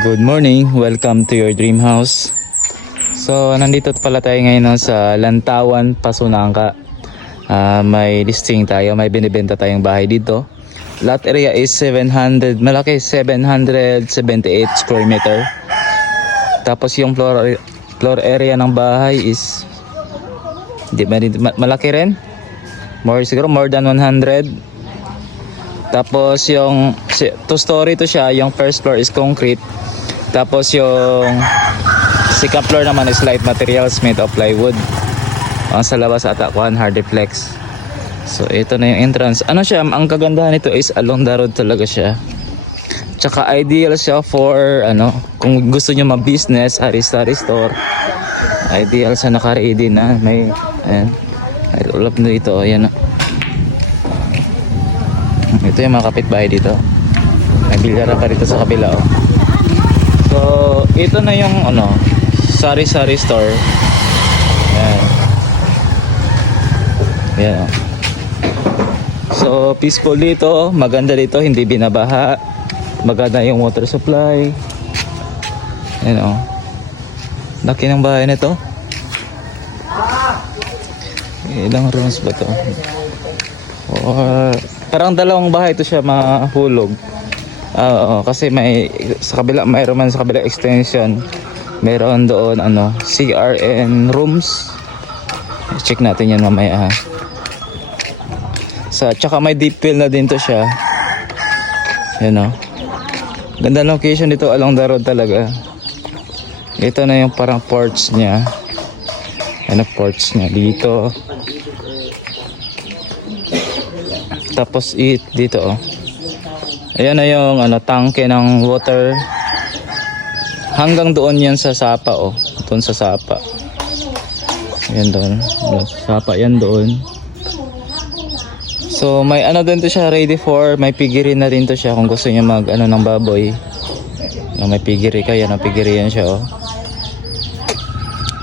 Good morning, welcome to your dream house. So nandito pala tayo ngayon sa Lantawan, Pasunangka. May listing tayo, may binibenta tayong bahay dito. Lot area is 700, malaki, 778 square meter. Tapos yung floor area ng bahay is malaki rin. Siguro more than 100. Tapos yung 2-story to siya, yung first floor is concrete. Tapos yung second floor naman is light materials made of plywood. Ang sa labas ata kuhan hardiplex. So ito na yung entrance. Ano siya, ang kagandahan nito is along the road talaga siya. Tsaka ideal siya for kung gusto niyo mag-business, sari-sari store. Ideal sa naka-ready na may ulap na dito, ayan. Ito yung mga kapitbahay dito. May bilyara pa dito sa kabila, oh. So, ito na yung sari-sari store. Ayan. Ayan, oh. So, peaceful dito. Maganda dito, hindi binabaha. Maganda yung water supply. Ayan, oh. Laki ng bahay nito. Ilang rooms ba to? Parang dalawang bahay ito siya mahulog. Kasi may sa kabila, mayroon man sa kabila extension. Meron doon CRN rooms. Check natin yan mamaya, ha. Tsaka may deep fill na din to siya. Yan, oh. Ganda location dito along the road talaga. Ito na yung parang porch niya. Porch niya dito. Tapos dito, oh. Ayan na yung tangke ng water. Hanggang doon yan sa sapa, oh. Doon sa sapa. Ayan doon. Sapa yan doon. So may din to siya ready for, may piggery na rin to siya kung gusto niya mag ng baboy. May piggery kaya na piggery yan siya, oh.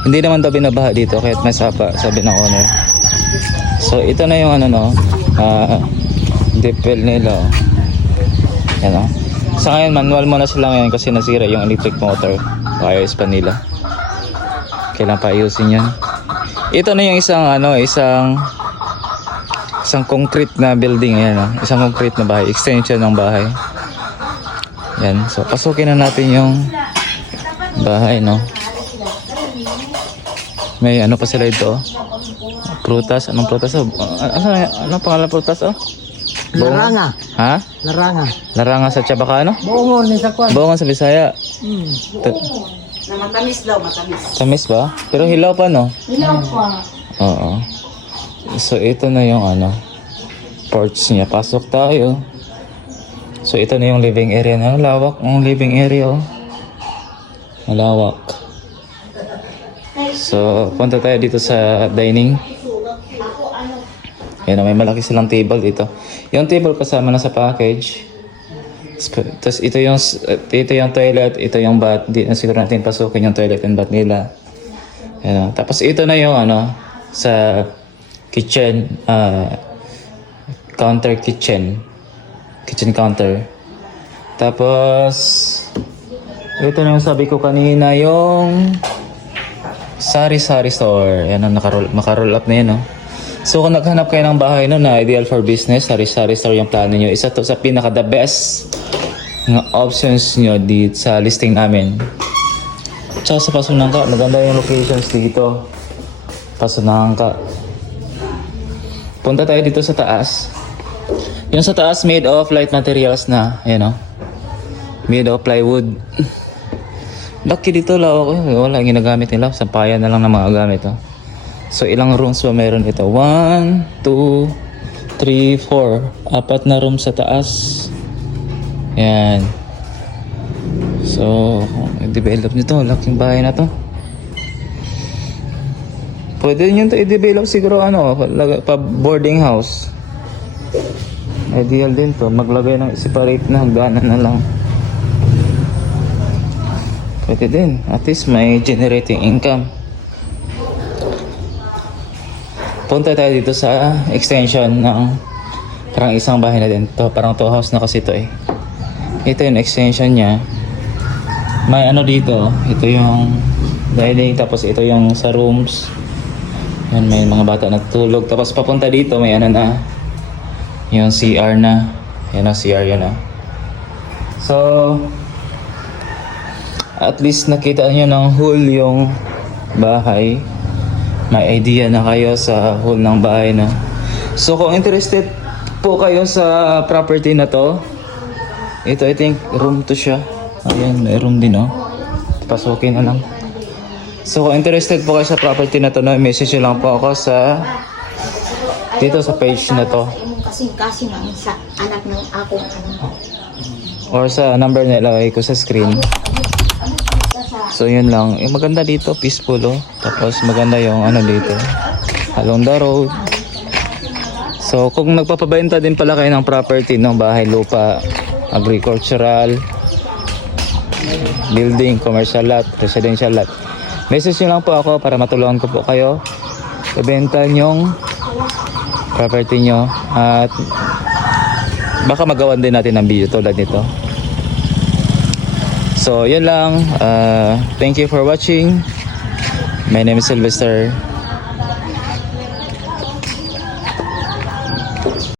Hindi naman daw binabaha dito kahit may sapa, sabi ng owner. So ito na yung deep well nila, oh. Yan, oh. Sa ngayon manual muna sila ngayon kasi nasira yung electric motor. Ayos pa nila. Kailangan pa ayusin yan. Ito na yung isang concrete na building. Ayan, oh. Isang concrete na bahay, extension ng bahay. Yan, so pasukin na natin yung bahay, no. May pa sila ito, oh. Prutas, anong prutas, oh? Anong pangalan prutas, oh? Laranga. Ha? Laranga. Laranga sa Chabacano? Buongon ni sa kwan. Buongon sa Bisaya. Na matamis daw, matamis. Tamis ba? Pero hilaw pa, no? Hilaw pa. Oo. So ito na yung porch niya. Pasok tayo. So ito na yung living area na. Lawak ang living area, oh. Malawak. So punta tayo dito sa dining. Ayan, may malaki silang table dito. Yung table kasama na sa package. Tapos ito yung toilet, ito yung bath. Di na siguro natin pasukin yung toilet and bath nila. Ayan, tapos ito na yung sa kitchen, kitchen counter. Tapos ito na yung sabi ko kanina, yung sari-sari store. Ayan, makaroll up na yan, no? So kung naghanap kayo ng bahay na ideal for business, sari-sari store yung plano nyo. Isa to sa pinaka the best ng options nyo dito sa listing namin. Tsaka sa Pasunangka, maganda yung locations dito. Pasunangka. Punta tayo dito sa taas. Yung sa taas made of light materials na. Ayan, oh. Made of plywood. Laki dito, lawak, wala ginagamit nila. Sampayan na lang ng mga gamit, oh. So ilang rooms ba meron ito? 1, 2, 3, 4. 4 na rooms sa taas. Yan. So i-develop nito. Laking bahay na to. Pwede nyo ito i-develop siguro pa boarding house. Ideal din to. Maglagay ng separate na hagdanan na lang. Pwede din. At least may generating income. Punta tayo dito sa extension ng parang isang bahay na din. Parang 2 house na kasi ito, eh. Ito yung extension niya. May ano dito, ito yung dining, tapos ito yung sa rooms. Yan, may mga bata natutulog. Tapos papunta dito, may ano na, yung CR na. Yan ang CR yun ah. So, at least nakita nyo ng whole yung bahay. May idea na kayo sa whole ng bahay na. So, kung interested po kayo sa property na to, ito I think room to siya. Ayan, may room din oh. Pasukin na lang. So kung interested po kayo sa property na to, no, message nyo lang po ako sa dito sa page na to Kasing-kasing ang sa anak ng akong ano. or sa number na ilagay ko sa screen. So yun lang. Maganda dito, peaceful oh. Tapos maganda yung ano dito, along the road. So kung nagpapabenta din pala kayo ng property, ng bahay, lupa, agricultural, building, commercial lot, residential lot, message nyo lang po ako para matulungan ko po kayo ibenta yung property nyo at baka magawan din natin ng video tulad nito. So yun lang. Thank you for watching. My name is Sylvester.